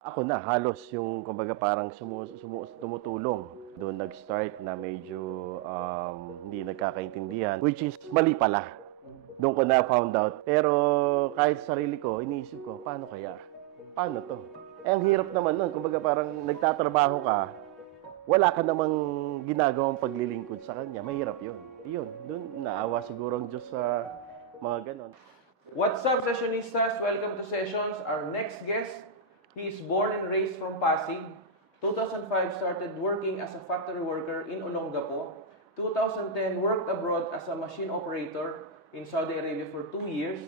Ako na halos yung kumbaga parang tumutulong. Doon nag-start na medyo hindi nagkakaintindihan, which is mali pala. Doon ko na found out. Pero kahit sa sarili ko, iniisip ko, paano kaya? Paano to? Eh, ang hirap naman nun. Kumbaga parang nagtatrabaho ka, wala ka namang ginagawang paglilingkod sa kanya. Mahirap yun. Yun, doon naawa siguro ang Diyos sa mga ganon. What's up, Sessionistas? Welcome to Sessions. Our next guest, he is born and raised from Pasig. 2005 started working as a factory worker in Olongapo. 2010 worked abroad as a machine operator in Saudi Arabia for 2 years.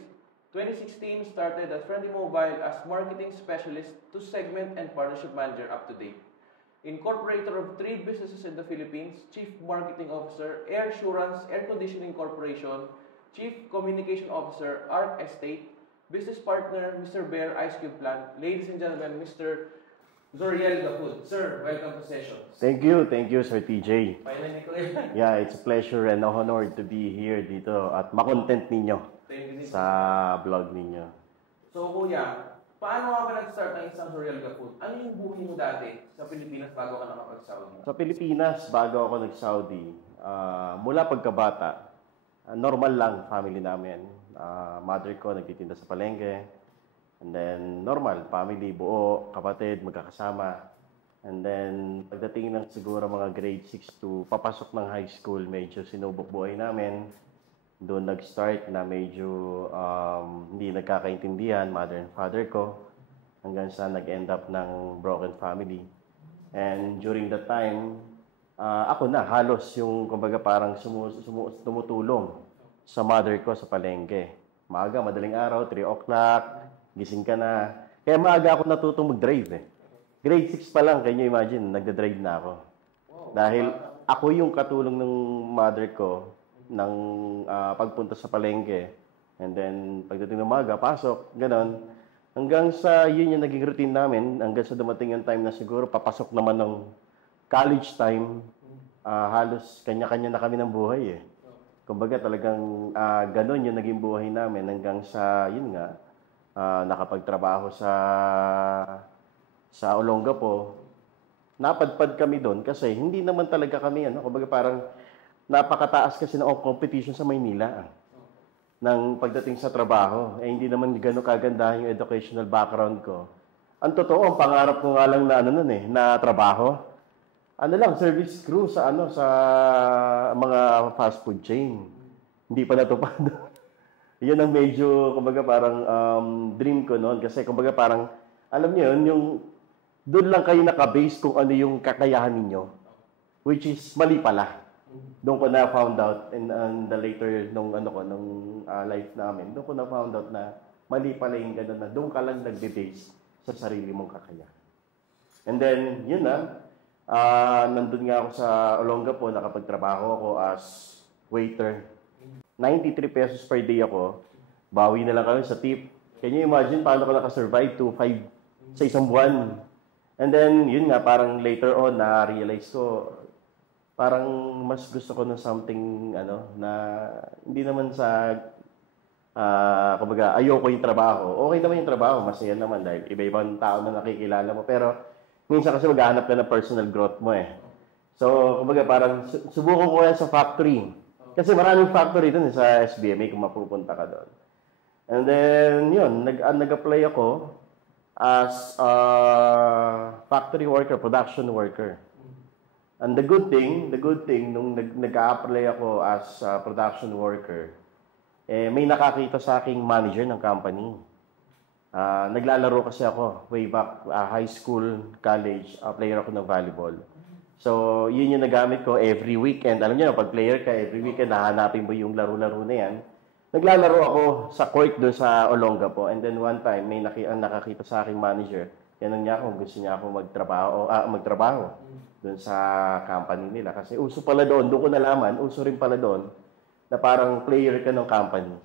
2016 started at Friendly Mobile as marketing specialist to segment and partnership manager up to date. Incorporator of 3 businesses in the Philippines, Chief Marketing Officer, Air Assurance Air Conditioning Corporation, Chief Communication Officer, Arc Estate, Business Partner, Mr. Bear Ice Cube Plant. Ladies and gentlemen, Mr. Zoriel Gapud. Sir, welcome to Sessions. Thank you, Sir TJ. Finally, Kuya. Yeah, it's a pleasure and honor to be here dito at makontent ninyo Thank you. sa vlog ninyo. So, Kuya, paano nga ba nag-start ng isang Zoriel Gapud? Ano yung buhay mo dati sa Pilipinas bago ka nakapag-Saudi? Sa Pilipinas, bago ako nag-Saudi, mula pagkabata, normal lang family namin. Mother ko nagtitinda sa palengke. And then, normal, family, buo, kapatid, magkakasama. And then, pagdating ng siguro mga grade 6 to papasok ng high school, medyo sinubok buhay namin. Doon nag-start na medyo hindi nagkakaintindihan, mother and father ko. Hanggang sa nag-end up ng broken family. And during that time, ako na halos yung kumbaga parang tumutulong sa mother ko sa palengke. Maaga, madaling araw, 3 o'clock, gising ka na. Kaya maaga ako natutong mag-drive eh. Grade 6 pa lang, can you imagine, nagda-drive na ako. Dahil ako yung katulong ng mother ko ng pagpunta sa palengke. And then, pagdating ng maaga, pasok, ganon. Hanggang sa yun yung naging routine namin, hanggang sa dumating yung time na siguro papasok naman ng college time, halos kanya-kanya na kami ng buhay eh. Kumbaga talagang ganun yung naging buhay namin hanggang sa, yun nga, nakapagtrabaho sa Olongapo. Napadpad kami doon kasi hindi naman talaga kami, kumbaga parang napakataas kasi ng competition sa Maynila ng pagdating sa trabaho. Eh hindi naman gano'ng kaganda yung educational background ko. Ang totoo, ang pangarap ko nga lang na trabaho. Service crew sa sa mga fast food chain. Hindi pa natupad. Yun ang medyo, kumbaga parang dream ko noon. Kasi kumbaga parang, alam niyo yun, yung doon lang kayo nakabase kung ano yung kakayahan ninyo. Which is mali pala. Doon ko na found out in the later nung life namin. Doon ko na found out na mali pala yung gano'n na doon ka lang nagbe-base sa sarili mong kakayahan. And then, yun na. Nandun nga ako sa Olongapo, nakapagtrabaho ako as waiter. 93 pesos per day ako. Bawi na lang kami sa tip. Can you imagine paano ko nakasurvive to 5 sa isang buwan? And then, yun nga, parang later on, na-realize ko, parang mas gusto ko ng something, na hindi naman sa, kumbaga, ayoko yung trabaho. Okay naman yung trabaho, masaya naman dahil iba-ibang tao na nakikilala mo. Pero, minsan kasi maghahanap ka ng personal growth mo eh. So, kumbaga parang subukan ko yan sa factory. Kasi maraming factory dun sa SBMA kung mapupunta ka doon. And then, yun, nag-apply ako as a factory worker, production worker. And the good thing, nung nag-apply ako as a production worker, may nakakita sa aking manager ng company. Naglalaro kasi ako way back high school, college, player ako ng volleyball. So, yun yung nagamit ko every weekend. Alam niyo, pag player ka, every weekend nahanapin mo yung laro-laro na yan. Naglalaro ako sa court doon sa Olongapo. And then one time, may nakakita sa aking manager. Yan niya ako, gusto niya ako magtrabaho doon sa company nila. Kasi uso pala doon ko nalaman, uso rin pala doon, na parang player ka ng company.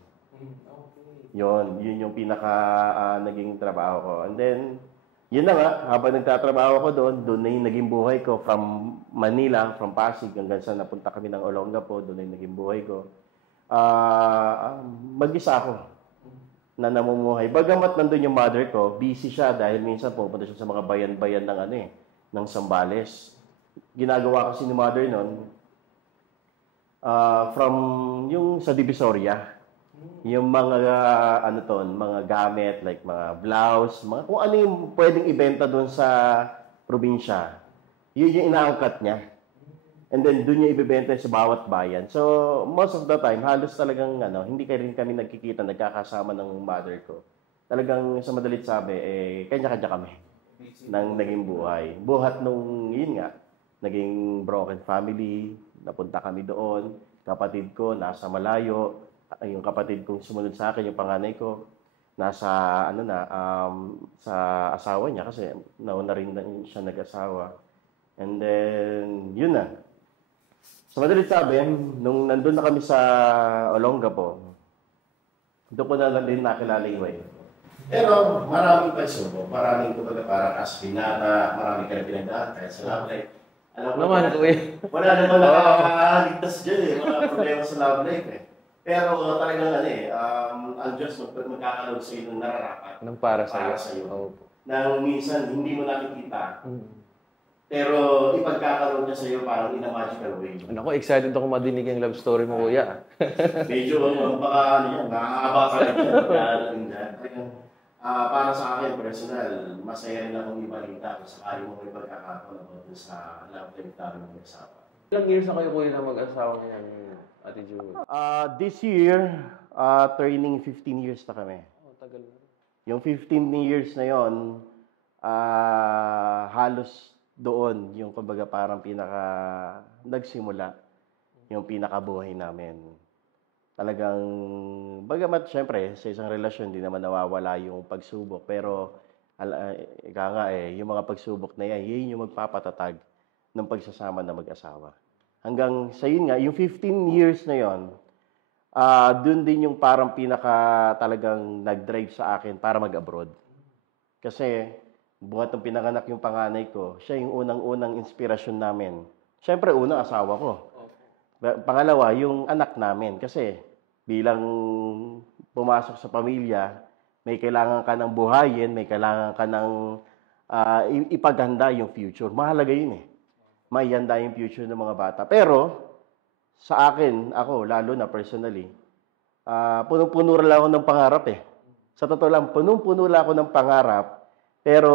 Yun yung pinaka naging trabaho ko. And then, yun na nga, habang nagtatrabaho ko doon na yung naging buhay ko from Manila, from Pasig, hanggang sa napunta kami ng Olongapo, doon na yung naging buhay ko. Mag-isa ako. na namumuhay. Bagamat nandun yung mother ko, busy siya dahil minsan pupunta siya sa mga bayan-bayan ng ng Zambales. Ginagawa kasi ni mother nun, from yung sa Divisoria. Yung mga mga gamit like mga blouse, mga kung ano yung pwedeng ibenta doon sa probinsya. Yun yung inaangkat niya. And then doon niya ibebenta sa bawat bayan. So most of the time halos talagang hindi rin kami nagkikita, nagkakasama ng mother ko. Talagang sa madalit sabi kanya-kanya kami ng naging buhay. Buhat nung yun nga, naging broken family, napunta kami doon. Kapatid ko nasa malayo. Yung kapatid kong sumunod sa akin, yung panganay ko, nasa sa asawa niya kasi nauna rin siya nag-asawa. And then, yun na. Sa madalit sabi, nung nandun na kami sa Olongapo, doon ko na din nakilala yung wife. Pero maraming pagsubok, maraming parang aspinata, maraming ka na pinagdaan, kaya sa love life. Alam ko Naman, kuya. Wala naman nakakaligtas dyan mga problema sa love life Pero talagang ang Diyos magkakaroon sa iyo ng nararapat. Nang para sa iyo. Nang minsan hindi mo nakikita. Pero ipagkakaroon niya sa iyo parang in a magical way. Ako, excited ako madinig yung love story mo, kuya. Medyo baka nakakaba ka rin yan. Para sa akin, personal, masaya rin akong ibalita kung sakali mo may pagkakataon about sa love life namin mag-asawa. Ilang years na kayo, kuya, na mag-asawa niyan, Ate Jewel? This year, turning 15 years na kami. Oh, tagal na. Yung 15 years na yon, halos doon yung kumbaga parang nagsimula yung pinakabuhay namin. Talagang, bagamat syempre sa isang relasyon hindi naman nawawala yung pagsubok, pero yung mga pagsubok na yan yung magpapatatag ng pagsasama na mag-asawa. Hanggang sa yun nga, yung 15 years na yon, doon din yung parang talagang nag-drive sa akin para mag-abroad. Kasi, buhat ng pinanganak yung panganay ko, siya yung unang-unang inspirasyon namin. Siyempre, unang asawa ko. Pangalawa, yung anak namin. Kasi, bilang pumasok sa pamilya, may kailangan ka ng buhayin, may kailangan ka ng ipaganda yung future. Mahalaga yun maihanda yung future ng mga bata. Pero, sa akin, ako, lalo na personally, punong-puno lang ako ng pangarap Sa totoo lang, punong-puno lang ako ng pangarap, pero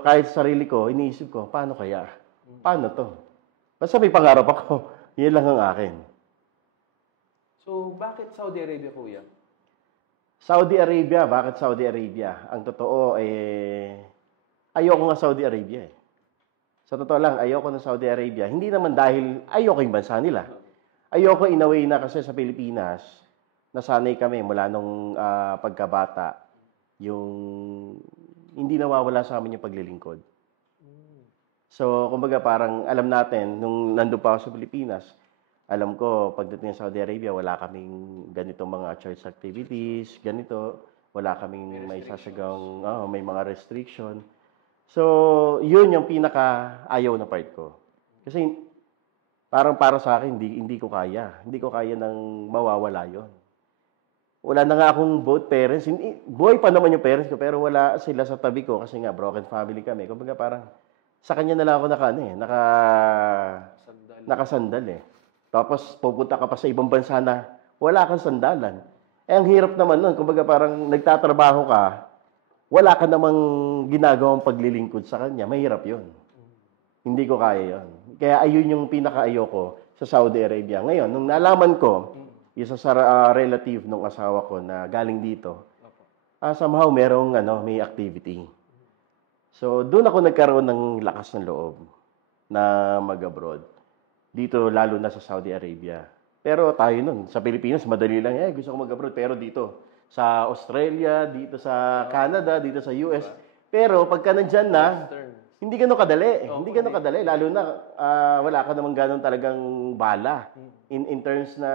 kahit sa sarili ko, iniisip ko, paano kaya? Paano to? Basta may pangarap ako, yun lang ang akin. So, bakit Saudi Arabia, kuya? Saudi Arabia, bakit Saudi Arabia? Ang totoo, ayoko nga Saudi Arabia Sa totoo lang, ayoko ng Saudi Arabia. Hindi naman dahil ayoko yung bansa nila. Ayoko in a way na kasi sa Pilipinas, nasanay kami mula nung pagkabata, yung hindi nawawala sa amin yung paglilingkod. So, kumbaga parang alam natin, nung nandun pa ako sa Pilipinas, alam ko, pagdating sa Saudi Arabia, wala kaming ganitong mga church activities, ganito. Wala kaming may sasagawang, may mga restriction. So, yun yung pinaka-ayaw na part ko. Kasi, parang para sa akin, hindi ko kaya. Hindi ko kaya nang mawawala yun. Wala na nga akong both parents. Buhay pa naman yung parents ko, pero wala sila sa tabi ko kasi nga, broken family kami. Kumbaga parang, sa kanya na lang ako nakasandal Tapos, pupunta ka pa sa ibang bansa na wala kang sandalan. Ang hirap naman nun. Kumbaga parang nagtatrabaho ka, wala ka namang ginagawang paglilingkod sa kanya, mahirap yun. Hindi ko kaya yun. Kaya ayun yung pinaka-ayoko sa Saudi Arabia. Ngayon, nung nalaman ko, isa sa relative ng asawa ko na galing dito, somehow may activity. So, doon ako nagkaroon ng lakas ng loob na mag-abroad. Dito, lalo na sa Saudi Arabia. Pero tayo nun, sa Pilipinas, madali lang, gusto ko mag-abroad. Pero dito, sa Australia, dito sa Canada, dito sa US. Pero pagka nandyan na, hindi gano'n kadali. Hindi gano'n kadali. Lalo na wala ka naman gano'n talagang bala. In terms na,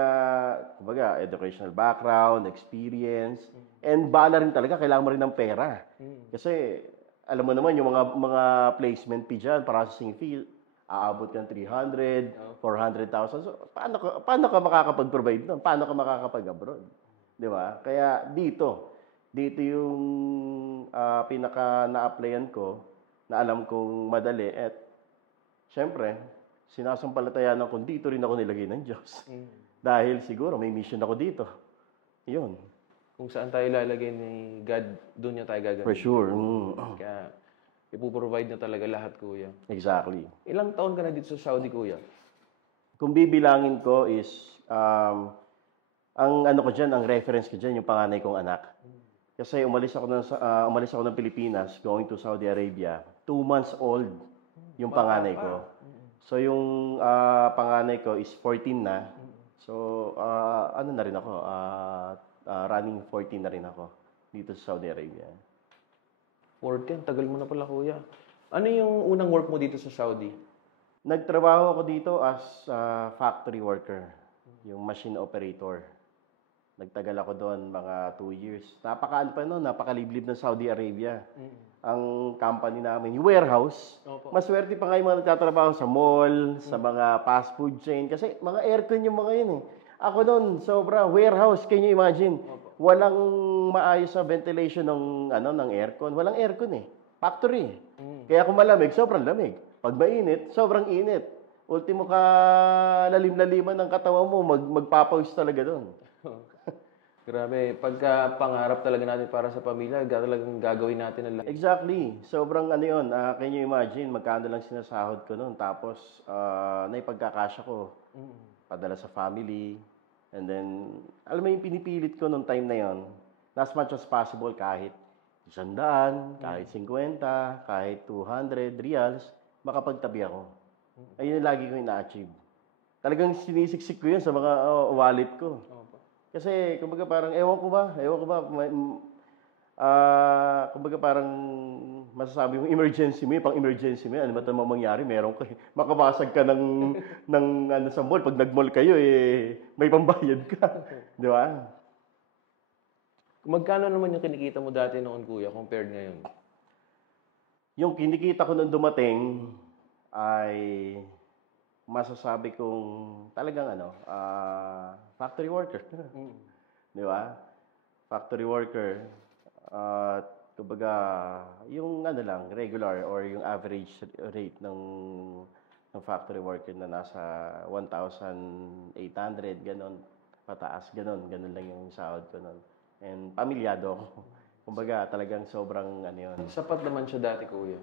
kumbaga, educational background, experience, and bala rin talaga, kailangan mo rin ng pera. Kasi, alam mo naman, yung mga placement fee dyan, processing fee, aabot ng 300, 400,000. So, paano ka makakapag-provide nun? Paano ka makakapag-abroad? Di ba? Kaya dito, Dito yung pinaka na-applyan ko na alam kong madali at syempre, sinasampalatayanan ko dito rin ako nilagay ng Diyos. Dahil siguro may mission ako dito. Yun. Kung saan tayo lalagay ni God, doon niya tayo gagawin. For sure. Kaya ipoprovide na talaga lahat, kuya. Exactly. Ilang taon ka na dito sa Saudi, kuya? Kung bibilangin ko is, ang ano ko dyan, ang reference ko dyan, yung panganay kong anak. Kasi umalis ako ng Pilipinas, going to Saudi Arabia. 2 months old yung panganay ko. So yung panganay ko is 14 na. So ano na rin ako, running 14 na rin ako dito sa Saudi Arabia. 14, tagal mo na pala, kuya. Ano yung unang work mo dito sa Saudi? Nagtrabaho ako dito as factory worker, yung machine operator. Nagtagal ako doon mga 2 years. Napakaliblib ng Saudi Arabia. Ang company namin, yung warehouse, maswerte pa nga yung mga nagtatrabaho sa mall, sa mga fast food chain. Kasi mga aircon yung mga yun eh. Ako noon, sobra, warehouse, can you imagine? Walang maayos na ventilation ng aircon. Walang aircon eh. Factory. Kaya kung malamig, sobrang lamig. Pag mainit, sobrang init. Ultimo ka lalim-laliman ng katawan mo, magpapawis talaga doon. Grabe, pagka pangarap talaga natin para sa pamilya, talagang gagawin natin ang lahat. Exactly. Sobrang ano yun. Can you imagine, magkano lang sinasahod ko noon. Tapos, naipagkakasya ko. Padala sa family. And then, alam mo yung pinipilit ko noong time na yon, as much as possible, kahit 100, kahit 50, kahit 200 reals, makapagtabi ako. Ayun yung lagi ko ina-achieve. Talagang sinisiksik ko yun sa mga wallet ko. Kasi, kumbaga parang, ewan ko ba, kumbaga parang masasabi mo, emergency mo, pang emergency mo, ano ba ito mangyari, meron ka, makabasag ka ng sa mall, pag nag-mall kayo, may pambayad ka. Di ba? Magkano naman yung kinikita mo dati noon, kuya, compared ngayon? Yung kinikita ko nung dumating, ay masasabi kong talagang factory worker. Di ba? Factory worker. Kumbaga, yung regular or yung average rate ng factory worker na nasa 1,800, ganon, pataas, ganon lang yung sahod ko nun. And pamilyado ako. Kumbaga, talagang sobrang yun. Sapat naman siya dati, kuya.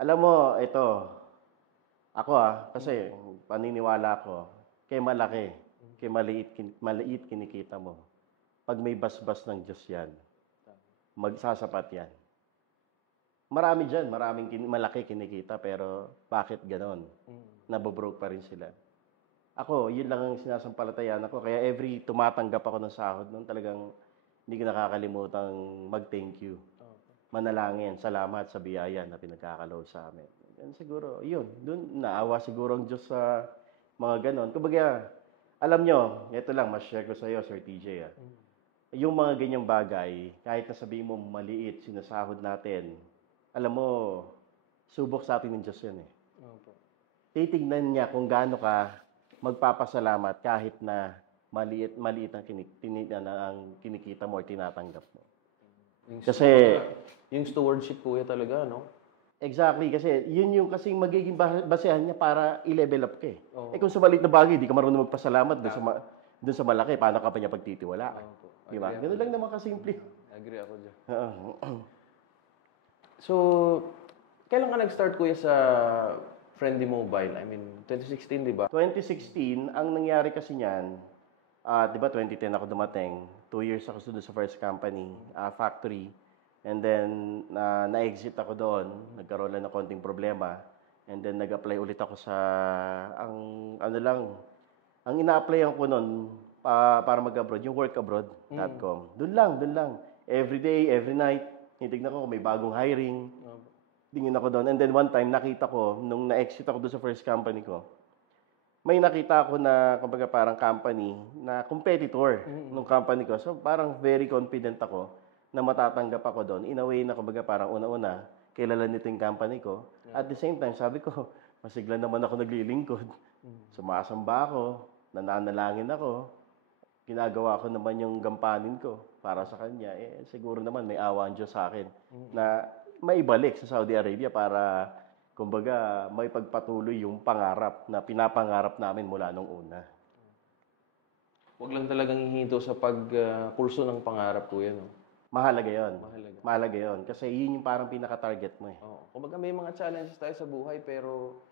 Alam mo, ito, ako kasi paniniwala ko, kay malaki, kay maliit kinikita mo. Pag may basbas ng Diyos yan, magsasapat yan. Marami dyan, maraming malaki kinikita, pero bakit ganon? Nabobroke pa rin sila. Ako, yun lang ang sinasampalatayaan ako. Kaya every tumatanggap ako ng sahod nun, talagang hindi ko nakakalimutang mag-thank you. Manalangin, salamat sa biyaya na pinagkakaloob sa amin. Yan siguro, yun. Doon naawa siguro ang Diyos sa mga ganon. Kumbaga, alam nyo, ito lang, mas-share ko sa iyo, Sir TJ. Yung mga ganyang bagay, kahit na sabihin mo maliit, sinasahod natin, alam mo, subok sa atin ng Diyos yan eh. Titignan niya kung gaano ka magpapasalamat kahit na maliit ang kinikita mo o tinatanggap mo. Kasi yung stewardship, kuya, talaga, no? Exactly, kasi yun yung kasing magiging basehan niya para i-level up ka eh. Kung sa maliit na bagay, di ka marunong magpasalamat doon sa malaki, paano ka pa niya pagtitiwala? Di ba? Ganun lang naman kasimple. Agree ako dyan. So, kailan ka nag-start, kuya, sa Friendly Mobile? I mean, 2016, di ba? 2016, ang nangyari kasi niyan, di ba 2010 ako dumating, 2 years ako doon sa first company, factory. And then, na-exit ako doon. Nagkaroon lang ng konting problema. And then, nag-apply ulit ako sa, ang ina-applyan ko noon para mag-abroad, yung workabroad.com. Doon lang. Every day, every night, titignan ko kung may bagong hiring. Tingin ako doon. And then, one time, nakita ko, nung na-exit ako doon sa first company ko, may nakita ako na, kumbaga parang company, na competitor ng company ko. So, parang very confident ako na matatanggap ako doon. In a way na kumbaga parang una-una, kilala nito yung company ko. At the same time, sabi ko, masigla naman ako naglilingkod. Sumasamba ako, nananalangin ako, ginagawa ko naman yung gampanin ko para sa kanya, siguro naman may awa ang Diyos sa akin na maibalik sa Saudi Arabia para, kumbaga, may pagpatuloy yung pangarap na pinapangarap namin mula nung una. Huwag lang talagang hihinto sa pagkurso ng pangarap, kuya, no? Mahalaga yon. Mahalaga. Mahalaga yon. Kasi yun yung parang pinaka-target mo eh. Oo. Kumbaga may mga challenges tayo sa buhay, pero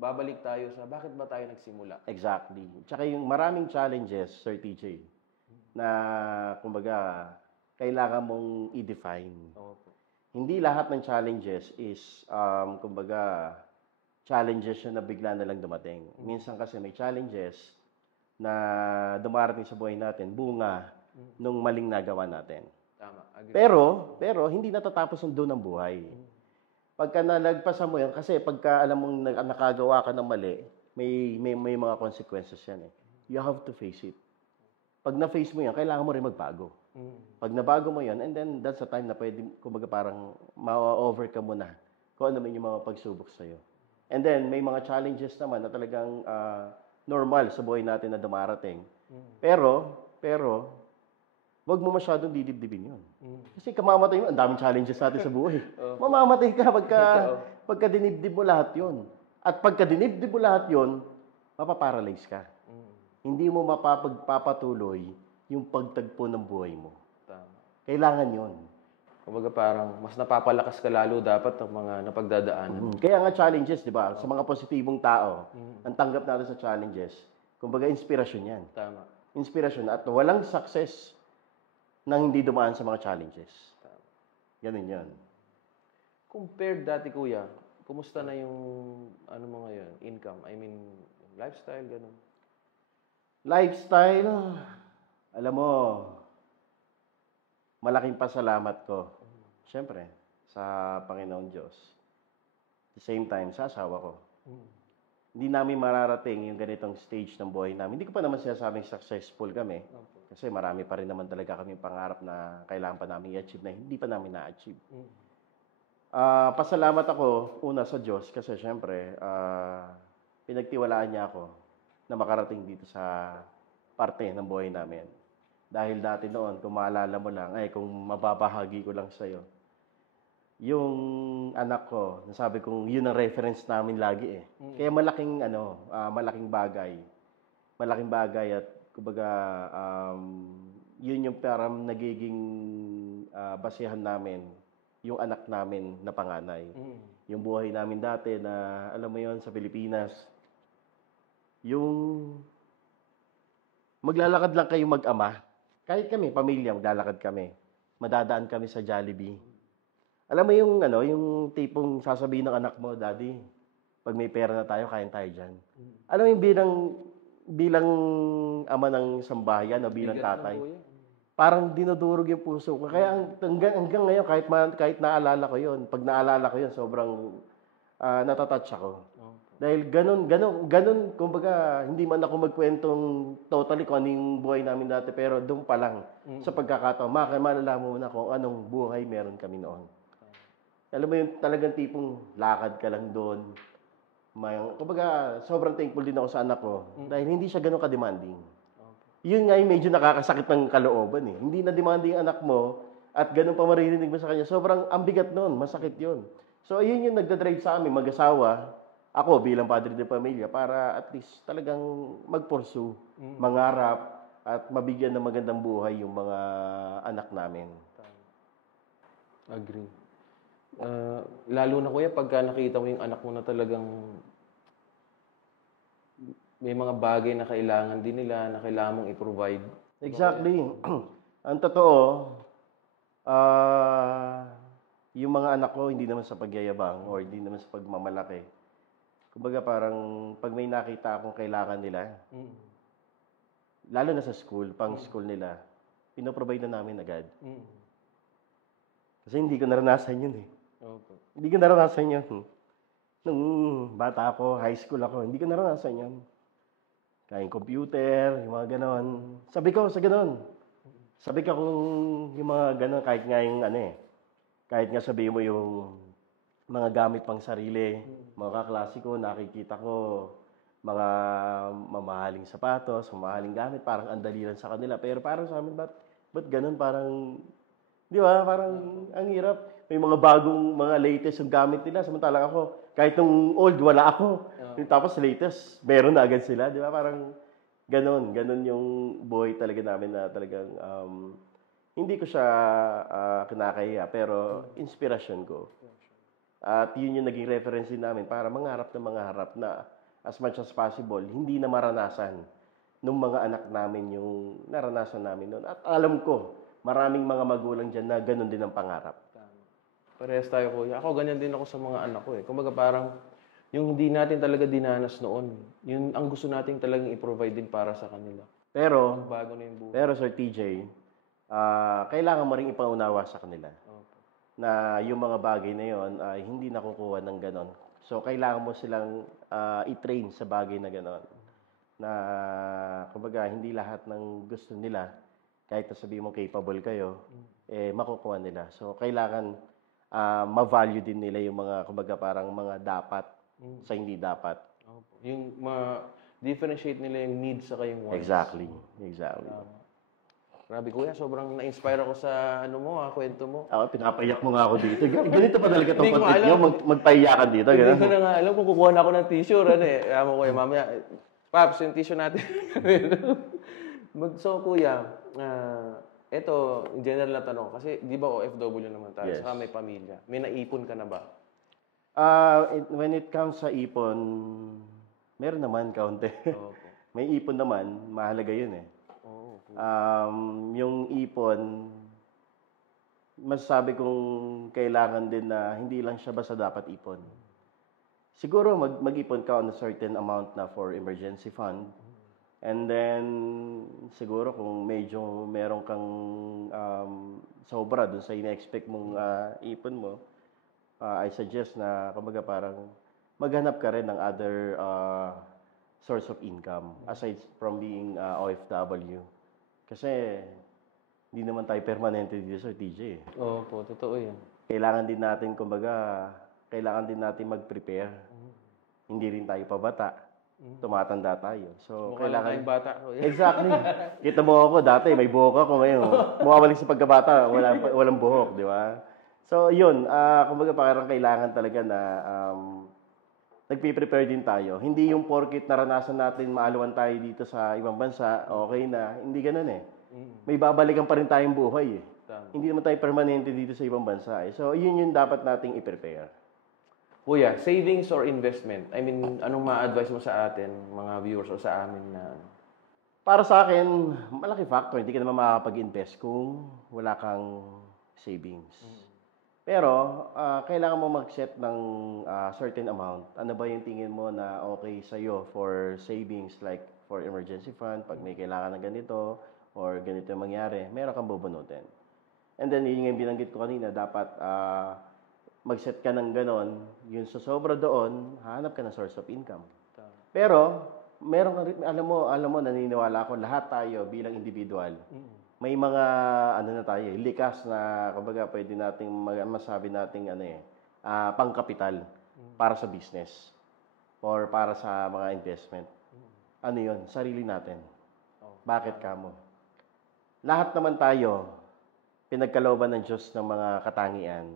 babalik tayo sa bakit ba tayo nagsimula? Exactly. Tsaka yung maraming challenges, Sir TJ, na kumbaga kailangan mong i-define. Opo. Hindi lahat ng challenges is kumbaga challenges na bigla na lang dumating. Minsan kasi may challenges na dumarating sa buhay natin, bunga nung maling nagawa natin. Tama. Agree. Pero hindi natatapos ang doon ng buhay. Pagka nalagpasan mo yan, kasi pagka alam mong nakagawa ka ng mali, may mga consequences yan eh. You have to face it. Pag na-face mo yan, kailangan mo rin magbago. Pag nabago mo yan, and then that's the time na pwede, kumbaga parang ma-overcome mo na kung ano man yung mga pagsubok sa'yo. And then, may mga challenges naman na talagang normal sa buhay natin na dumarating. Pero, wag mo masyadong didibdibin yun. Kasi kamamatay mo, ang daming challenges natin sa buhay. Mamamatay ka pagka dinibdib mo lahat yun. At pagka dinibdib mo lahat yun, mapaparalyze ka. Hindi mo mapapagpapatuloy yung pagtagpo ng buhay mo. Tama. Kailangan yun. Kumbaga parang mas napapalakas ka lalo dapat ng mga napagdadaanan. Kaya nga challenges, di ba? Sa mga positibong tao, ang tanggap natin sa challenges, kumbaga inspirasyon yan. Tama. Inspirasyon. At walang success nang hindi dumaan sa mga challenges. Tama. Ganun yan. Compared dati, kuya, kumusta na yung ano mo ngayon, income? I mean, lifestyle, ganun. Lifestyle, alam mo, malaking pasalamat ko. Siyempre, sa Panginoon Diyos. At the same time, sa asawa ko. Hindi namin mararating yung ganitong stage ng buhay namin. Hindi ko pa naman sinasabing successful kami. Kasi marami pa rin naman talaga kaming pangarap na kailangan pa namin i-achieve na hindi pa namin na-achieve. Pasalamat ako, una sa Diyos, kasi siyempre, pinagtiwalaan niya ako na makarating dito sa parte ng buhay namin. Dahil dati noon, kung maalala mo lang, kung mababahagi ko lang sa'yo, yung anak ko, nasabi kong yun ang reference namin lagi eh. Kaya malaking bagay. Malaking bagay at kumbaga, yun yung parang nagiging basihan namin, yung anak namin na panganay. Yung buhay namin dati na, alam mo yun, sa Pilipinas, yung maglalakad lang kayo mag-ama. Kahit kami, pamilya, maglalakad kami. Madadaan kami sa Jollibee. Alam mo yung, yung tipong sasabihin ng anak mo, Daddy, pag may pera na tayo, kain tayo dyan. Alam mo yung bilang ama ng sambahayan o bilang tatay, parang dinudurog yung puso ko. Kaya hanggang ngayon, kahit naalala ko yun, pag naalala ko yun, sobrang natatouch ako. Dahil ganun, kumbaga, hindi man ako magkwentong totally kung ano yung buhay namin dati, pero doon pa lang, sa pagkakataon, malalaman mo na kung anong buhay meron kami noon. Alam mo yung talagang tipong lakad ka lang doon. Kumbaga, sobrang thankful din ako sa anak ko, dahil hindi siya ganun ka-demanding. Yun nga yung medyo nakakasakit ng kalooban eh. Hindi na demanding anak mo, at ganun pa maririnig mo sa kanya, sobrang ambigat noon, masakit yun. So, ayun yung nagdadrive sa amin, mag-asawa, ako bilang padre de pamilya, para at least talagang mag-pursue, mangarap, at mabigyan ng magandang buhay yung mga anak namin. Agree. Lalo na kuya, pagka nakita mo yung anak mo na talagang may mga bagay na kailangan din nila, na kailangan mong i-provide. Exactly. Ang totoo, yung mga anak ko, hindi naman sa pagyayabang or hindi naman sa pagmamalaki. Kumbaga parang pag may nakita akong kailangan nila, lalo na sa school, pang school nila, pinoprovide na namin agad. Kasi hindi ko naranasan yun eh. Okay. Hindi ko naranasan yun. Nung bata ako, high school ako, hindi ko naranasan yun. Kain computer, yung mga ganon. Sabi ko sa ganon. Sabi ko kung yung mga ganon, kahit nga yung kahit nga sabihin mo yung mga gamit pang sarili, mga kaklasiko, nakikita ko, mga mamahaling sapatos, mamahaling gamit, parang andali lang sa kanila. Pero parang sa amin, Ba't ganun? Parang, di ba? Parang ang hirap. May mga bagong, mga latest yung gamit nila. Samantalang ako, kahit nung old, wala ako. Tapos latest, meron na agad sila. Di ba? Parang ganun yung buhay talaga namin na talagang hindi ko siya kinakaya, pero inspirasyon ko. At yun yung naging reference din namin para mangarap na as much as possible, hindi na maranasan ng mga anak namin yung naranasan namin noon. At alam ko, maraming mga magulang dyan na ganun din ang pangarap. Parehas tayo, kuya. Ako, ganyan din ako sa mga anak ko eh. Kumbaga parang, yung hindi natin talaga dinanas noon, yun ang gusto natin talagang i-provide din para sa kanila. Pero, Bago na yung buhay. pero Sir TJ, kailangan mo rin ipaunawa sa kanila na yung mga bagay na yon ay hindi nakukuha ng ganon. So, kailangan mo silang i-train sa bagay na ganon. Na, kumbaga, hindi lahat ng gusto nila, kahit na sabihin mo capable kayo, makukuha nila. So, kailangan ma-value din nila yung mga, kumbaga, parang mga dapat sa hindi dapat. Yung differentiate nila yung needs sa kayong wants. Exactly. Grabe, kuya, sobrang na-inspire ako sa kwento mo. Ako, pinapaiyak mo nga ako dito. Ganito pa talaga itong Hindi ko content nyo, magpaiyakan dito. Hindi ko na nga alam kung kukuha na ako ng tissue. Alam mo, kuya, mamaya, Paps, yung tissue natin. So, kuya, ito, in general na tanong, kasi di ba OFW naman tayo, Yes. saka may pamilya. May naipon ka na ba? When it comes sa ipon, meron naman kaunti. Opo. May ipon naman, mahalaga yun eh. Oo. Yung ipon, masasabi kong kailangan din na hindi lang siya basta dapat ipon. Siguro mag-ipon ka on a certain amount na for emergency fund. And then, siguro kung medyo meron kang sobra dun sa ina-expect mong ipon mo, I suggest na kumbaga parang maghanap ka rin ng other source of income aside from being OFW. Kasi hindi naman tayo permanente dito sa TJ. Opo, totoo yan. Kailangan din natin mag-prepare. Hindi rin tayo pabata. Tumatanda tayo. So, Mukha lang tayong bata. Exactly. Kita mo ako dati, may buhok ako ngayon. Mukha sa pagkabata, walang buhok, di ba? So, yun. Kumbaga parang kailangan talaga na nagpi-prepare din tayo. Hindi yung porkit naranasan natin maaluan tayo dito sa ibang bansa, okay na. Hindi ganun eh. May babalikan pa rin tayong buhay eh. Hindi naman tayo permanente dito sa ibang bansa eh. So, yun yung dapat nating i-prepare. Kuya, savings or investment? I mean, anong ma-advise mo sa atin, mga viewers, o sa amin na... Para sa akin, malaki factor. Hindi ka naman makakapag-invest kung wala kang savings. Pero, kailangan mo mag-set ng certain amount. Ano ba yung tingin mo na okay sa'yo for savings, like for emergency fund, pag may kailangan ng ganito, or ganito yung mangyari, meron kang bubunutin. And then, yun yung binanggit ko kanina, dapat mag-set ka ng ganon, yung sa sobra doon, hanap ka ng source of income. Pero, meron ka rin, alam mo, naniniwala ako, lahat tayo bilang individual, may mga, likas na, kumbaga, pwede nating, masabi nating, pangkapital para sa business or para sa mga investment. Ano yun? Sarili natin. Bakit kamo? Lahat naman tayo, pinagkalooban ng Diyos ng mga katangian.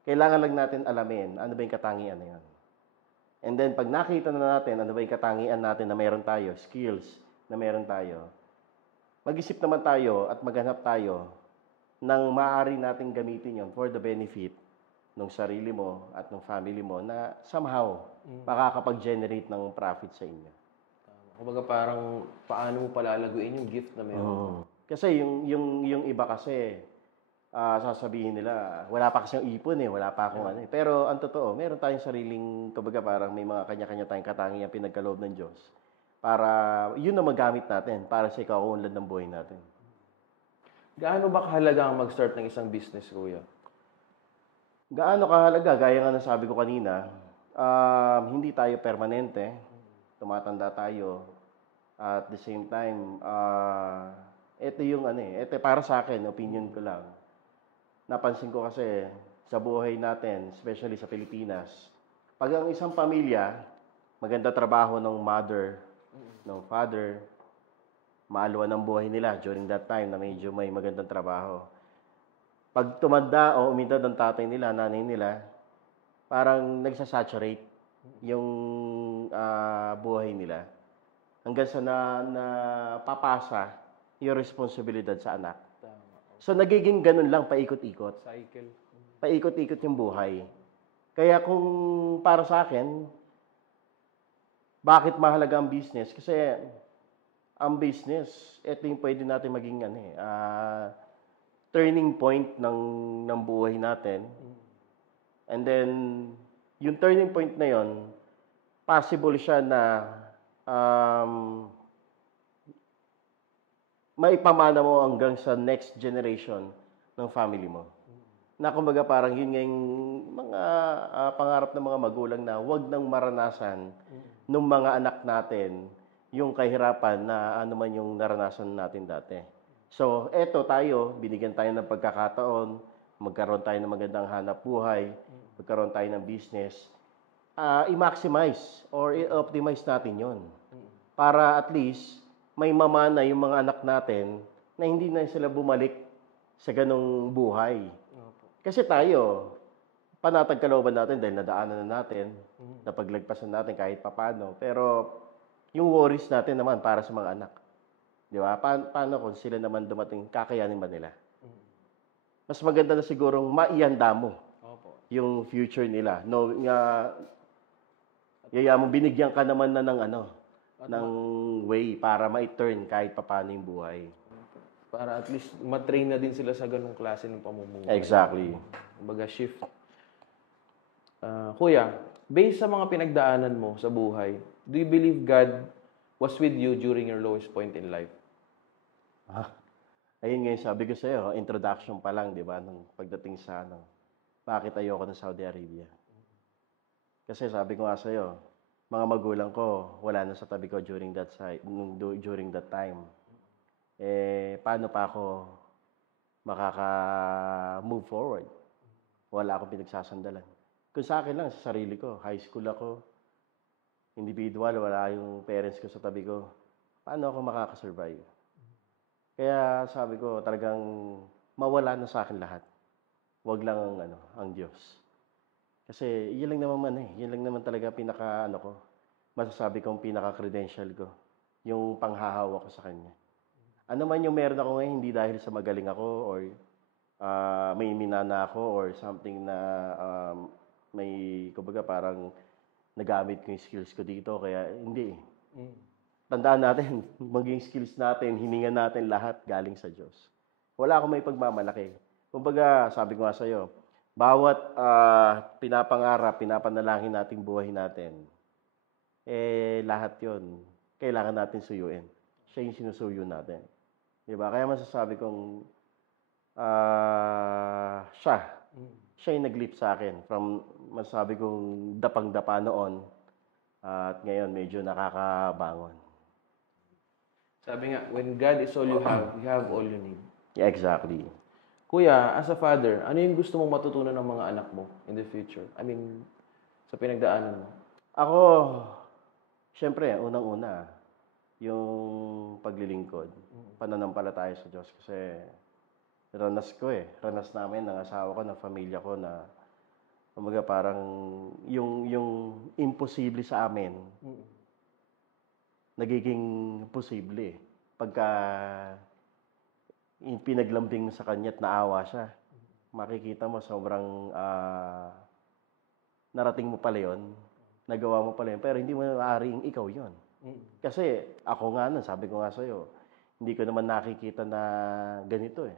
Kailangan lang natin alamin ano ba yung katangian na yan. And then, pag nakita na natin ano ba yung katangian natin na meron tayo, skills na meron tayo, mag-isip naman tayo at maghanap tayo ng maaari nating gamitin yon for the benefit ng sarili mo at ng family mo na somehow makakapag-generate ng profit sa inyo. Kumbaga parang paano mo palalaguin yung gift na meron. Kasi yung iba kasi, sasabihin nila, wala pa kasi yung ipon wala pa akong Pero ang totoo, meron tayong sariling, kumbaga parang may mga kanya-kanya tayong katangian pinagkaloob ng Diyos. Para yun na magamit natin para sa ikaunlad ng buhay natin. Gaano ba kahalaga ang mag-start ng isang business, kuya? Gaano kahalaga? Gaya nga nasabi ko kanina, hindi tayo permanente. Tumatanda tayo. At the same time, ito yung ito para sa akin, opinion ko lang. Napansin ko kasi sa buhay natin, especially sa Pilipinas, pag ang isang pamilya, maganda trabaho ng mother, ng father, maaluan ang buhay nila during that time na medyo may magandang trabaho. Pag tumanda o umidad ang tatay nila, nanay nila, parang nagsasaturate yung buhay nila hanggang sa na papasa yung responsibilidad sa anak. So nagiging ganun lang, paikot-ikot. Cycle. Paikot-ikot yung buhay. Kaya kung para sa akin, bakit mahalaga ang business? Kasi ang business, ito yung pwede natin maging turning point ng buhay natin. And then, yung turning point na yon, possible siya na maipamana mo hanggang sa next generation ng family mo. Na kumbaga parang yun nga yung mga pangarap ng mga magulang na wag nang maranasan ng mga anak natin yung kahirapan na ano man yung naranasan natin dati. So, eto tayo, binigyan tayo ng pagkakataon, magkaroon tayo ng magandang hanap buhay, magkaroon tayo ng business, i-maximize or i-optimize natin yon para at least may mamana yung mga anak natin na hindi na sila bumalik sa ganong buhay. Kasi tayo, panatag kalooban natin dahil nadaanan na natin, napaglagpasan natin kahit papano. Pero yung worries natin naman para sa mga anak. Di ba? Paano kung sila naman dumating, kakayanin ba nila? Mas maganda na sigurong maihanda mo yung future nila. No, binigyan ka naman na ng way para ma-turn kahit papano yung buhay. Para at least matrain na din sila sa ganung klase ng pamumuhay. Exactly. Kumbaga shift. Kuya, based sa mga pinagdaanan mo sa buhay, do you believe God was with you during your lowest point in life? Ayun nga yung sabi ko sa'yo, introduction pa lang, di ba, nung pagdating sa bakit ayoko ng Saudi Arabia. Kasi sabi ko nga sa'yo, mga magulang ko, wala na sa tabi ko during that time. Paano pa ako makaka-move forward? Wala akong pinagsasandalan. Kung sa akin lang, sa sarili ko, high school ako, individual, wala yung parents ko sa tabi ko, paano ako makaka-survive? Kaya sabi ko, talagang mawala na sa akin lahat. Huwag lang ang Diyos. Kasi yun lang naman yun lang naman talaga masasabi kong pinaka-credential ko, yung panghahawa ko sa Kanya. Ano man yung meron ako ngayon, hindi dahil sa magaling ako or may minana ako or something na kumbaga parang nagamit ko yung skills ko dito, kaya hindi. Tandaan natin, maging skills natin, hininga natin lahat galing sa Diyos. Wala akong may pagmamalaki. Kumbaga, sabi ko nga sa'yo, bawat pinapangarap, pinapanalangin nating buhay natin, lahat yon kailangan natin suyuin. Siya yung sinusuyo natin. Diba? Kaya masasabi kong siya yung nag-lift sa akin from masasabi kong dapang-dapa noon at ngayon medyo nakakabangon. Sabi nga, when God is all you have all you need. Yeah, exactly. Kuya, as a father, ano yung gusto mong matutunan ng mga anak mo in the future? I mean, sa pinagdaanan mo. Ako, syempre, unang-una, yung paglilingkod, pananampalataya sa Diyos. Kasi ranas namin ng asawa ko, ng pamilya ko na kumbaga parang yung imposible sa amin, nagiging posible pagka pinaglambing sa Kanya at naawa siya. Makikita mo sobrang narating mo pala yun, nagawa mo pala yun, pero hindi mo maaaring ikaw yun. Kasi ako nga sabi ko nga sa'yo, hindi ko naman nakikita na ganito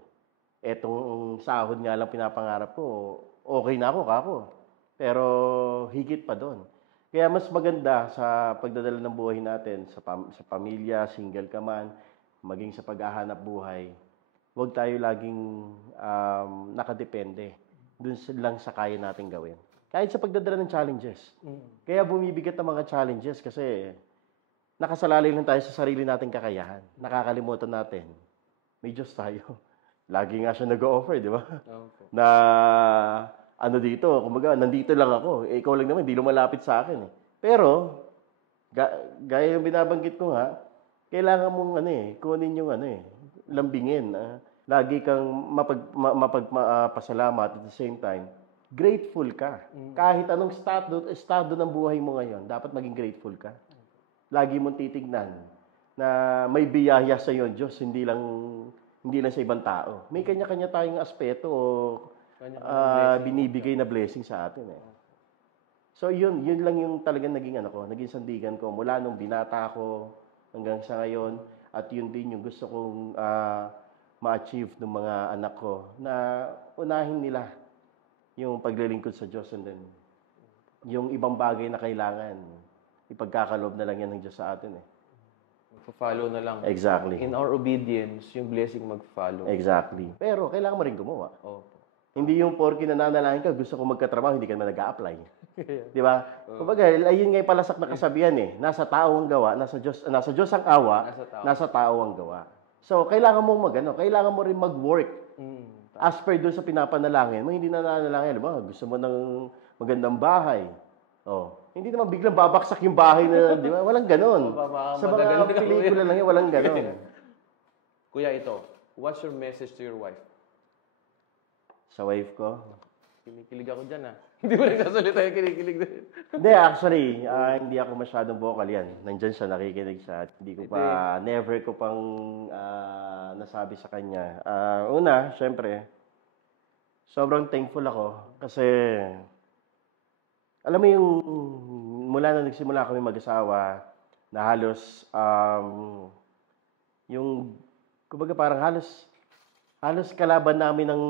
Etong sahod nga lang pinapangarap ko, okay na ako, kako. Pero higit pa doon. Kaya mas maganda sa pagdadala ng buhay natin, sa pamilya, single ka man, maging sa paghahanap buhay, huwag tayo laging nakadepende dun lang sa kaya natin gawin. Kahit sa pagdadala ng challenges. Kaya bumibigat ang mga challenges kasi nakasalalay lang tayo sa sarili nating kakayahan. Nakakalimutan natin. May Diyos tayo. Lagi nga siya nag-o-offer, di ba? Okay. Na dito, kumbaga, nandito lang ako. Ikaw lang naman, hindi lumalapit sa akin. Pero, gaya yung binabanggit ko nga, kailangan mong kunin yung lambingin. Lagi kang mapagpasalamat at the same time, grateful ka. Kahit anong estado ng buhay mo ngayon, dapat maging grateful ka. Lagi mong titignan na may biyaya sa iyo Diyos, hindi lang sa ibang tao. May kanya-kanya tayong aspeto o binibigay na blessing sa atin So yun lang yung talagang naging sandigan ko mula nung binata ko hanggang sa ngayon, at yun din yung gusto kong ma-achieve ng mga anak ko, na unahin nila yung paglilingkod sa Diyos, and then yung ibang bagay na kailangan, ipagkakaloob na lang yan ng Diyos sa atin Follow na lang. Exactly. In our obedience, yung blessing mag-follow. Exactly. Pero kailangan mo rin gumawa. Opo. Hindi yung porky nananalangin ka, gusto ko magkatrabaho, hindi ka naman nag-a-apply. Di ba? Kumbaga, ayun nga yung palasak na kasabihan Nasa tao ang gawa, nasa Diyos ang awa, nasa tao ang gawa. So, kailangan mong kailangan mo rin mag-work. As per doon sa pinapanalangin mo, hindi nananalangin. Diba? Gusto mo ng magandang bahay. Hindi naman biglang babaksak yung bahay na, di ba? Walang ganon. Sa mga pelikula lang yan, walang ganon. Kuya, ito, what's your message to your wife? Sa wife ko? Kinikilig ako dyan, Hindi mo rin kasalita yung kinikilig din. Hindi, actually, hindi ako masyadong vocal yan. Nandyan siya, nakikinig siya. Hindi ko pa, never ko pang nasabi sa kanya. Una, syempre, sobrang thankful ako kasi, alam mo yung, mula na nagsimula kami mag-asawa, na halos, kumbaga parang halos kalaban namin ng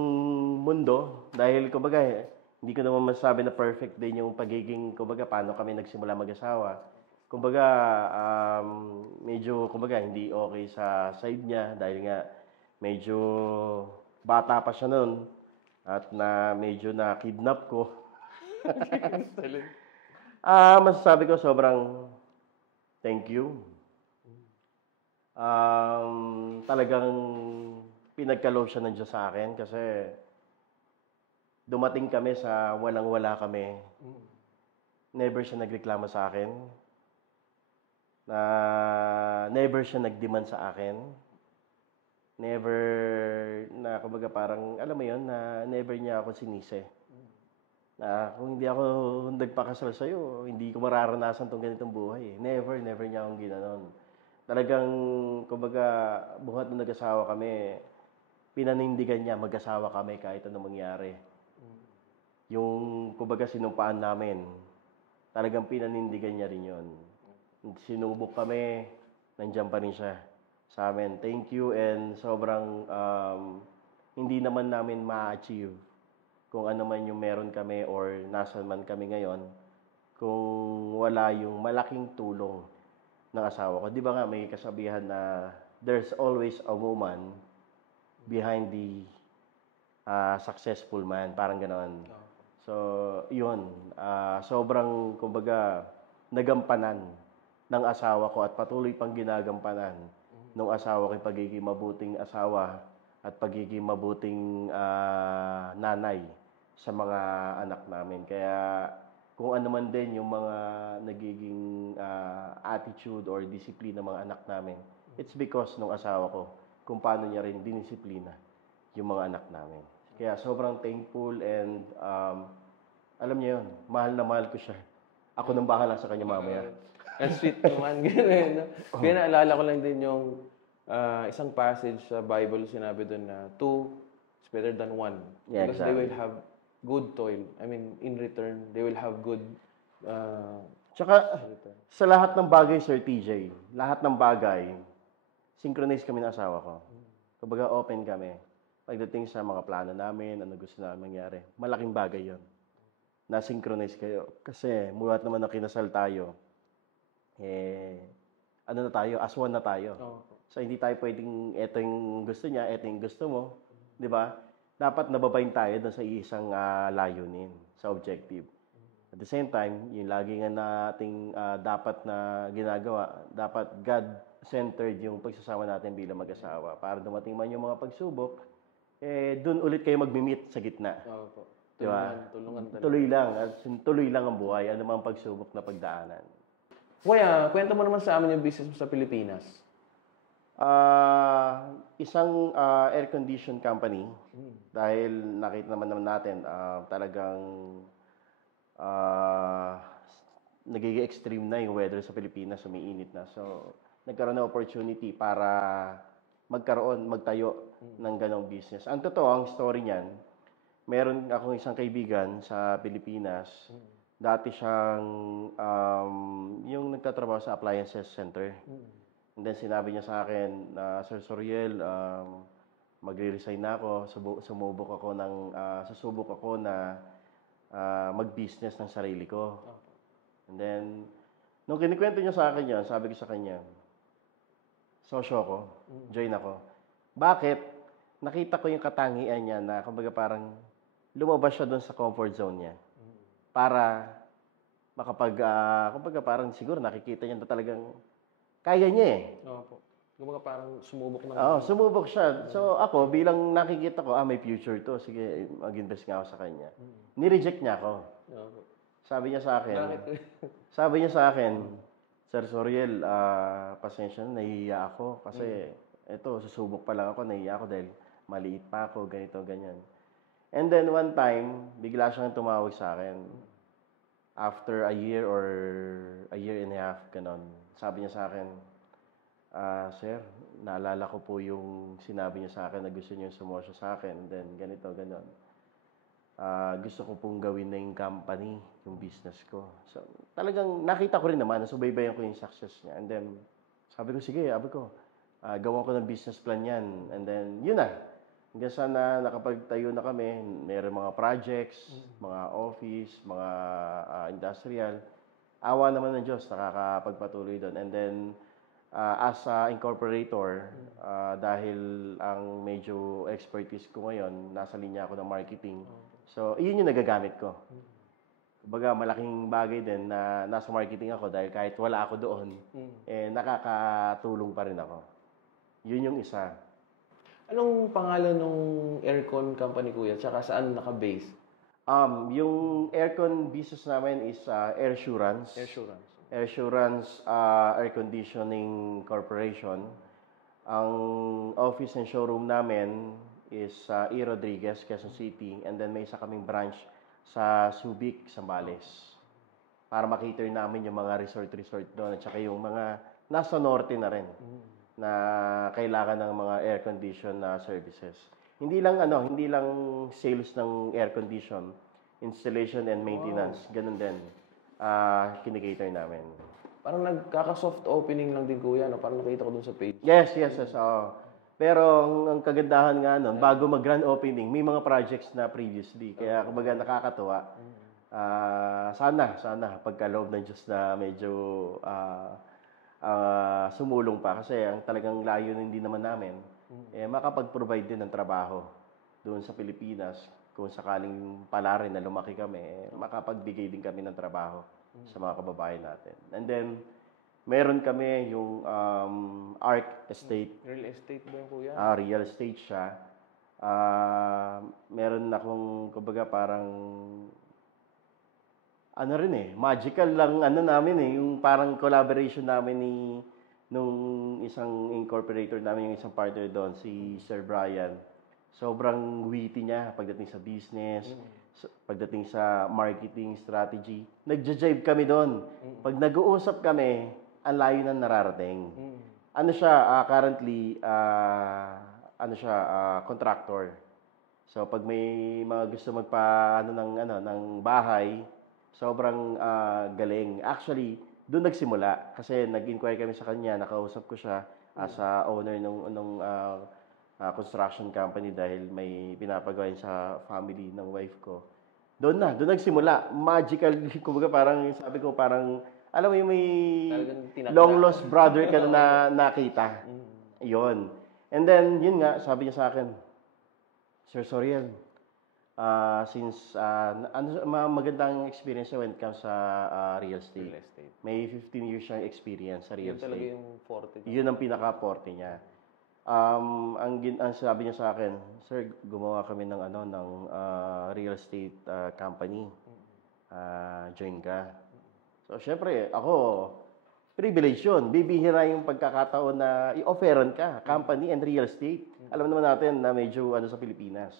mundo dahil kumbaga hindi ko naman masasabi na perfect din yung pagiging kumbaga paano kami nagsimula mag-asawa. Kumbaga medyo kumbaga hindi okay sa side niya dahil nga medyo bata pa siya noon at na medyo na kidnap ko. Masasabi ko sobrang thank you. Talagang pinagkaloob siya ng Diyos sa akin kasi dumating kami sa walang-wala kami. Never siya nagreklamo sa akin. Never siya nagdemand sa akin. Never na kumbaga parang alam mo yon na never niya ako sinisi. Na kung hindi ako nagpakasal sa iyo, hindi ko mararanasan tong ganitong buhay. Never niya akong ginanon. Talagang kumbaga buhat nung nag-asawa kami, pinanindigan niya mag-asawa kami kahit anong mangyari. Yung kumbaga sinumpaan namin, talagang pinanindigan niya rin yun. Sinubok kami, nandiyan pa rin siya sa amin. Thank you, and sobrang hindi naman namin ma-achieve kung ano man yung meron kami or nasan man kami ngayon kung wala yung malaking tulong ng asawa ko. Di ba nga may kasabihan na there's always a woman behind the successful man, parang ganoon. So, yun, sobrang kumbaga nagampanan ng asawa ko at patuloy pang ginagampanan ng asawa ko yung pagiging mabuting asawa at pagiging mabuting nanay sa mga anak namin. Kaya kung ano man din yung mga nagiging attitude or discipline ng mga anak namin, it's because ng asawa ko kung paano niya rin dinisiplina yung mga anak namin. Kaya sobrang thankful and alam niya yun, mahal na mahal ko siya. Ako nang bahala sa kanya mamaya. Ang sweet naman, gano'n. Kaya naalala ko lang din yung isang passage sa Bible, sinabi doon na 2 is better than 1. Yeah, because exactly. they will have good toil. I mean, in return, they will have good Tsaka, sa lahat ng bagay, Sir TJ, lahat ng bagay, synchronize kami ng asawa ko. Kumbaga, open kami. Pagdating sa mga plano namin, ano gusto namin mangyari, malaking bagay yon. Na-synchronize kayo. Kasi, mulat naman na kinasal tayo, ano na tayo, as one na tayo. So, hindi tayo pwedeng, eto yung gusto niya, eto yung gusto mo. Di ba? Dapat nababayin tayo doon sa isang layunin, sa objective. At the same time, yung lagi nga nating dapat na ginagawa, dapat God-centered yung pagsasama natin bilang mag-asawa. Para dumating man yung mga pagsubok, doon ulit kayo mag-meet sa gitna. Opo. Diba? Tulungan talaga. Tuloy lang. At tuloy lang ang buhay. Ano mang pagsubok na pagdaanan. Kuya, kwento mo naman sa amin yung business mo sa Pilipinas. Isang air condition company dahil nakita naman natin talagang ah, nagiging extreme na yung weather sa Pilipinas, umiinit na. So, nagkaroon ng opportunity para magtayo ng ganong business. Ang totoo, ang story niyan, meron akong isang kaibigan sa Pilipinas. Dati siyang yung nagtatrabaho sa appliances center. And then sinabi niya sa akin na, Sir Soriel, magre-resign na ako, susubok ako na mag-business ng sarili ko. And then, nung kinikwento niya sa akin yan, sabi ko sa kanya, sosyo ko, join ako. Bakit? Nakita ko yung katangian niya na kumbaga parang lumabas siya doon sa comfort zone niya. Para kumbaga parang siguro nakikita niya na talagang kaya niya eh. Opo. Kumbaga parang sumubok na. Oo, sumubok siya. So ako, bilang nakikita ko, may future to. Sige, mag-invest nga ako sa kanya. Ni-reject niya ako. Opo. Sabi niya sa akin, Bakit? Sir Soriel, pasensya na, nahihiya ako. Kasi, eto, susubok pa lang ako, nahihiya ako dahil maliit pa ako, ganito, ganyan. And then, one time, bigla siyang tumawag sa akin. After a year or a year and a half, ganon. Sabi niya sa akin, Sir, naalala ko po yung sinabi niya sa akin na gusto niyo sumosyo sa akin. And then, ganito, ganon. Gusto ko pong gawin na yung company, yung business ko. So, talagang nakita ko rin naman, nasubaybayan ko yung success niya. And then, sabi ko, gawan ko ng business plan yan. And then, yun na. Hanggang sa nakapagtayo na kami, mayroon mga projects, mga office, mga industrial. Awa naman ng Diyos, nakakapagpatuloy doon. And then, as a incorporator, dahil ang medyo expertise ko ngayon, nasa linya ako ng marketing. So, iyon yung nagagamit ko. Kumbaga, malaking bagay din na nasa marketing ako dahil kahit wala ako doon, nakakatulong pa rin ako. Yun yung isa. Anong pangalan ng aircon company, kuya? Tsaka saan naka-base? Yung aircon business namin is Airsurance. Airsurance Air Conditioning Corporation. Ang office and showroom namin is E. Rodriguez, Quezon City. And then may isa kaming branch sa Subic, Zambales. Para makater namin yung mga resort doon at saka yung mga nasa norte na rin na kailangan ng mga air condition na services. Hindi lang sales ng air condition, installation and maintenance, ganun din. Kinikater namin. Parang nagkaka-soft opening lang din, kuya, no? Parang nakita ko dun sa page. Yes. Pero ang kagandahan nga nun, bago mag-grand opening, may mga projects na previously. Kaya kumbaga nakakatuwa. Sana pagkaloob ng Diyos na medyo sumulong pa. Kasi ang talagang layunin din naman namin, makapag-provide din ng trabaho doon sa Pilipinas. Kung sakaling pala rin na lumaki kami, makapagbigay din kami ng trabaho sa mga kababayan natin. And then, meron kami yung Arc Estate. Real estate ba yung kuya? Real estate siya. Meron akong, kumbaga parang, magical lang namin yung parang collaboration namin nung isang incorporator namin, yung isang partner doon, si Sir Brian. Sobrang witty niya pagdating sa business, pagdating sa marketing strategy. Nagja-jive kami doon. Pag nag-uusap kami, ang layo ng nararating. Currently, contractor. So pag may mga gusto ng bahay, sobrang galing. Actually, doon nagsimula kasi nag-inquire kami sa kanya, nakausap ko siya as a owner nung construction company dahil may pinapagawa sa family ng wife ko. Doon nagsimula. Magical, kumbaga parang sabi ko parang alam mo yung may long lost brother ka na nakita. Yun. And then, yun nga, sabi niya sa akin, Sir Soriel, since magandang experience when it comes sa real estate. May 15 years siyang experience sa real estate. Yun talaga yung forte. Yun ang pinaka-forte niya. Ang sabi niya sa akin, Sir, gumawa kami ng real estate company. Join ka. So, syempre, ako, privilege yun. Bibihira yung pagkakataon na i-offeran ka, company and real estate. Alam naman natin na medyo sa Pilipinas.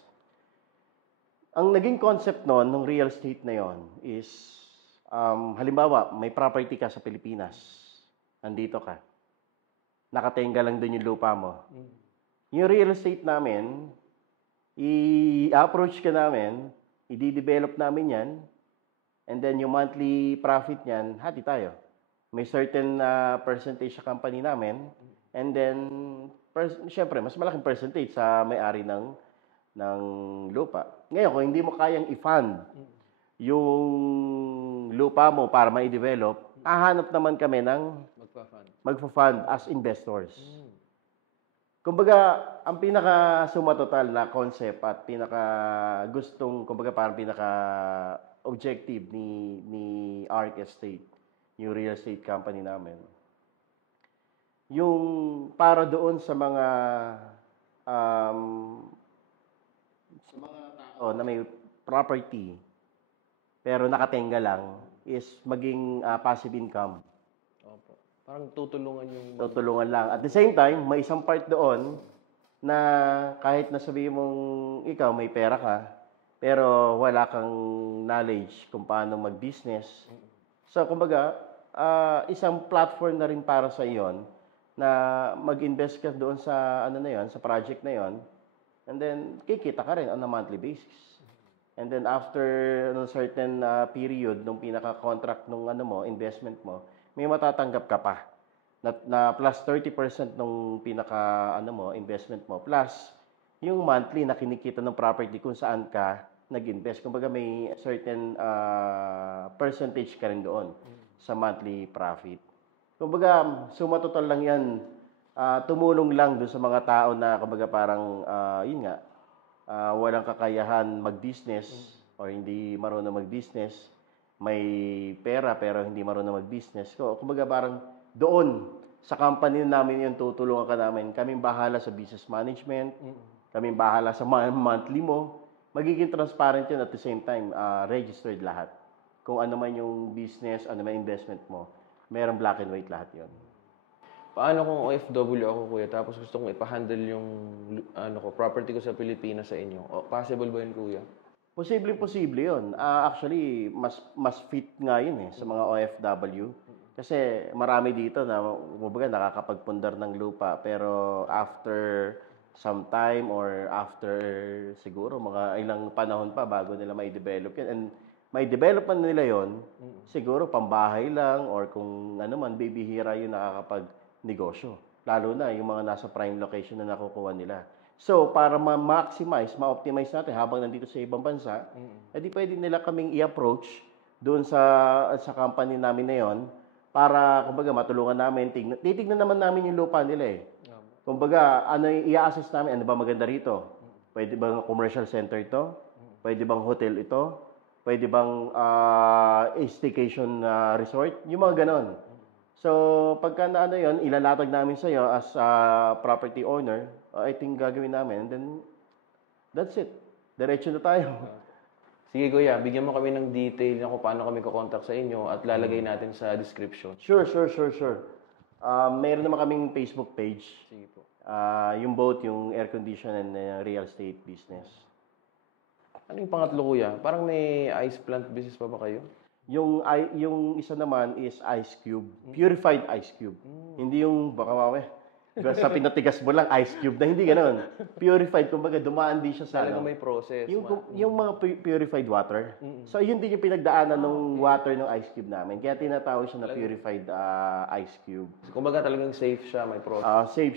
Ang naging concept noon, ng real estate na yon is, halimbawa, may property ka sa Pilipinas. Nandito ka. Nakatenga lang doon yung lupa mo. Yung real estate namin, i-approach ka namin, i-develop namin yan, and then yung monthly profit niyan, hati tayo. May certain percentage sa company namin, and then, syempre, mas malaking percentage sa may-ari ng lupa. Ngayon, kung hindi mo kayang i-fund yung lupa mo para ma-develop, hahanap naman kami ng magpa-fund as investors. Kumbaga, ang pinaka-suma total na concept at pinaka-gustong, kumbaga parang pinaka-objective ni ARC Estate, yung real estate company namin, yung para doon sa mga tao na may property pero nakatenga lang is maging passive income. Opo. Parang tutulungan lang. At the same time, may isang part doon na kahit nasabihin mong ikaw may pera ka, pero wala kang knowledge kung paano mag-business. So, kumbaga, isang platform na rin para sa iyon na mag-invest ka doon sa sa project na yon, and then kikita ka rin on a monthly basis. And then after a certain period nung pinaka-contract nung investment mo, may matatanggap ka pa na plus 30% nung pinaka investment mo plus yung monthly na kinikita ng property kung saan ka nag-invest. Kumbaga may certain percentage ka rin doon sa monthly profit. Kumbaga suma total lang yan, tumulong lang doon sa mga tao na kumbaga parang walang kakayahan mag-business or hindi marunong mag-business, may pera pero hindi marunong mag-business. So, kumbaga parang doon sa company namin yung tutulungan ka namin. Kaming bahala sa business management, kaming bahala sa monthly mo. Magiging transparent yun at the same time, registered lahat. Kung ano man yung business, ano man investment mo, merong black and white lahat yun. Paano kung OFW ako, kuya, tapos gusto kong ipa-handle yung property ko sa Pilipinas sa inyo? Possible ba yun, kuya? Posible yun. Actually, mas fit nga yun sa mga OFW. Kasi marami dito na nakakapagpundar ng lupa. Pero after some time or after siguro mga ilang panahon pa bago nila may develop yan. And may development nila yon, siguro pambahay lang or kung bibihira yung nakakapag-negosyo. Lalo na yung mga nasa prime location na nakukuha nila. So, para ma-maximize, ma-optimize natin habang nandito sa ibang bansa, edi pwede nila kaming i-approach doon sa company namin na yon para, kumbaga, matulungan namin. Titignan naman namin yung lupa nila Kumbaga, ano yung i-assess namin? Ano ba maganda rito? Pwede bang commercial center ito? Pwede bang hotel ito? Pwede bang staycation resort? Yung mga ganon. So, pagka yon, ilalatag namin sa iyo as property owner, I think gagawin namin. And then, that's it. Diretso na tayo. Sige, kuya, bigyan mo kami ng detail na kung paano kami kukontak sa inyo at lalagay natin sa description. Sure. Meron naman kaming Facebook page. Sige po. Yung both, yung air condition and real estate business. Ano yung pangatlo, kuya? Parang may ice plant business pa ba kayo? Yung isa naman is ice cube. Purified ice cube. Hindi yung baka sa pinatigas mo lang ice cube na hindi ganoon. Purified, kumbaga dumaan din siya sa may process. Yung mga purified water. So yun din yung pinagdaanan ng water ng ice cube namin. Kaya tinatawag siya na purified ice cube. Kumbaga talagang safe siya, may process. Safe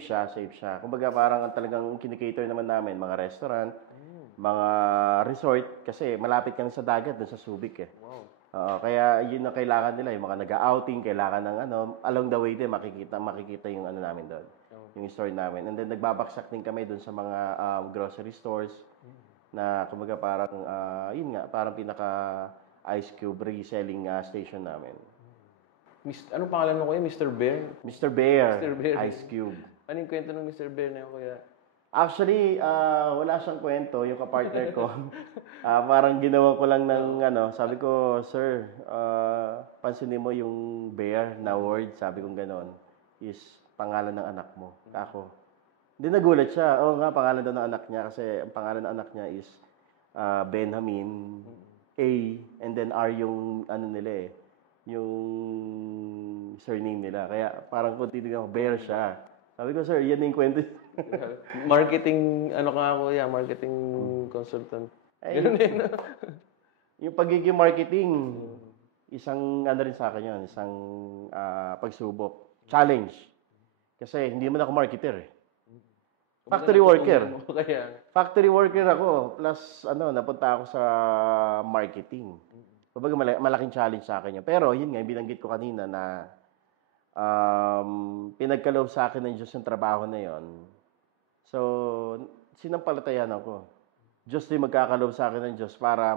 siya. Kumbaga parang talagang kinikater naman namin mga restaurant, mga resort kasi malapit kami sa dagat doon sa Subic Wow. Kaya yun ang kailangan nila, yung mga nag-outing, kailangan ng along the way din makikita yung namin doon. Yung store namin. And then nagbabaksak din kami doon sa mga grocery stores na kumbaga parang parang pinaka ice cube reselling station namin. Anong pangalan mo, kuya? Mr. Bear? Mr. Bear. Ice Cube. Ano yung kwento ng Mr. Bear na yun, kuya? Actually, wala siyang kwento, yung kapartner ko. Parang ginawa ko lang ng sabi ko, sir, pansinin mo yung bear na word, sabi kong ganon, is pangalan ng anak mo. Ako. Hindi nagulat siya. Oo nga, pangalan daw ng anak niya kasi ang pangalan ng anak niya is Benjamin, A, and then R yung nila yung surname nila. Kaya parang kung titignan ko, bear siya. Sabi ko, sir, yan yung kwento. Marketing, marketing consultant. Ay, yung pagiging marketing, isang rin sa akin yun, isang pagsubok. Challenge. Kasi hindi naman ako marketer eh. Factory worker. Factory worker ako. Plus, napunta ako sa marketing. Kumbaga, malaking challenge sa akin yun. Pero, yun nga, binanggit ko kanina na pinagkaloob sa akin ng Diyos yung trabaho na yon. So, sinampalatayan ako. Diyos din magkakaloob sa akin ng Diyos para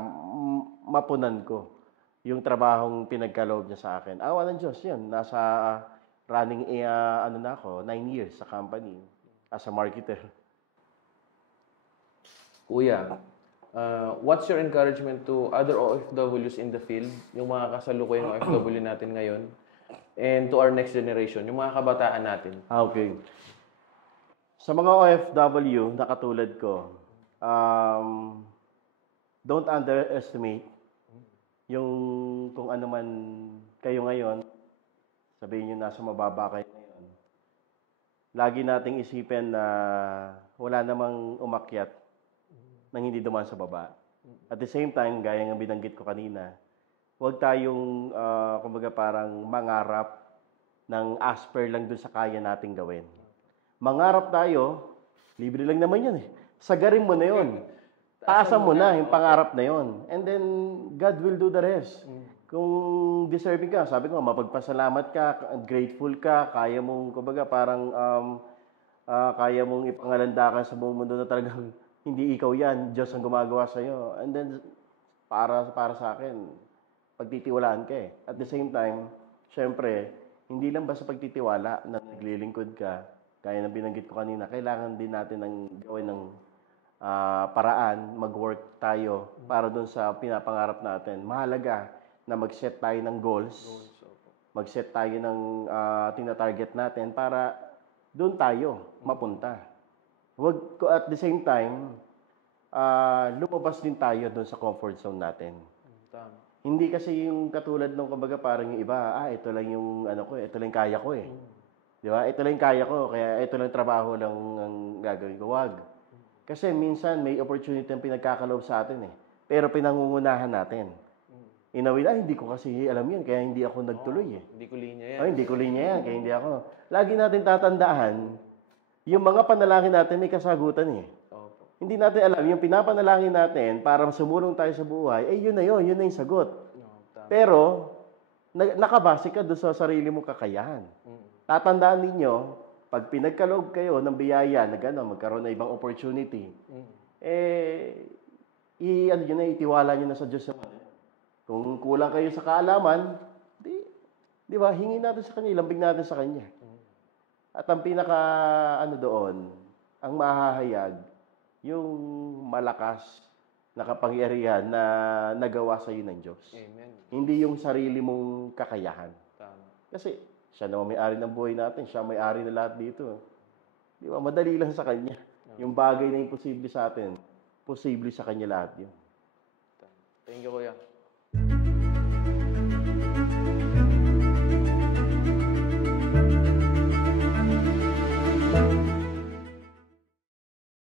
mapunan ko yung trabahong pinagkaloob niya sa akin. Awa ng Diyos, yun. Nasa running, 9 years sa company as a marketer. Kuya, what's your encouragement to other OFWs in the field, yung mga kasalukuyang OFW natin ngayon, and to our next generation, yung mga kabataan natin? Okay. Sa mga OFW na katulad ko, don't underestimate yung kung ano man kayo ngayon, sabihin nyo nasa mababa kayo ngayon. Lagi nating isipin na wala namang umakyat nang hindi dumaan sa baba. At the same time, gaya ng binanggit ko kanina, huwag tayong, kumbaga parang mangarap ng asper lang dun sa kaya nating gawin. Mangarap tayo, libre lang naman yun eh. Sagarin mo na yun. Taasan mo na yung pangarap na yun. And then, God will do the rest. Kung deserving ka, sabi ko, mapagpasalamat ka, grateful ka, kaya mong, kumbaga parang, kaya mong ipangalandakan sa buong mundo na talagang hindi ikaw yan, Diyos ang gumagawa sa'yo. And then, para sa akin, pagtitiwalaan ka eh. At the same time, syempre, hindi lang basta pagtitiwala na naglilingkod ka, kaya na binanggit ko kanina, kailangan din natin ng gawin ng paraan, mag-work tayo para dun sa pinapangarap natin. Mahalaga na mag-set tayo ng goals, mag-set tayo ng tina-target natin para dun tayo mapunta. Wag, at the same time, lumabas din tayo dun sa comfort zone natin. Hindi kasi yung katulad ng kumbaga parang yung iba, ito lang yung ito lang kaya ko eh. Di ba? Ito lang kaya ko, kaya ito lang trabaho lang ang gagawin ko. Wag. Kasi minsan may opportunity ang pinagkakaloob sa atin eh. Pero pinangungunahan natin. Inawin, hindi ko kasi alam yun, kaya hindi ako nagtuloy eh. Hindi ko linya yan. Hindi ko linya yan, kaya hindi ako. Lagi natin tatandaan, yung mga panalangin natin may kasagutan eh. Hindi natin alam, yung pinapanalangin natin para sumulong tayo sa buhay, yun na yung sagot. Pero, nakabase ka doon sa sarili mong kakayahan. Tatandaan ninyo, pag pinagkaloob kayo ng biyaya na magkaroon na ibang opportunity, itiwala nyo na sa Diyos naman. Kung kulang kayo sa kaalaman, di ba, hingin natin sa Kanya, ilambing natin sa Kanya. At ang pinaka, doon, ang mahahayag, yung malakas na kapangyarihan na nagawa sa iyo ng Diyos. Amen. Hindi yung sarili mong kakayahan. Tama. Kasi siya naman may-ari ng buhay natin, siya may-ari na lahat dito. Di ba? Madali lang sa Kanya. Yung bagay na imposible sa atin, posible sa Kanya lahat yun. Thank you, Kuya.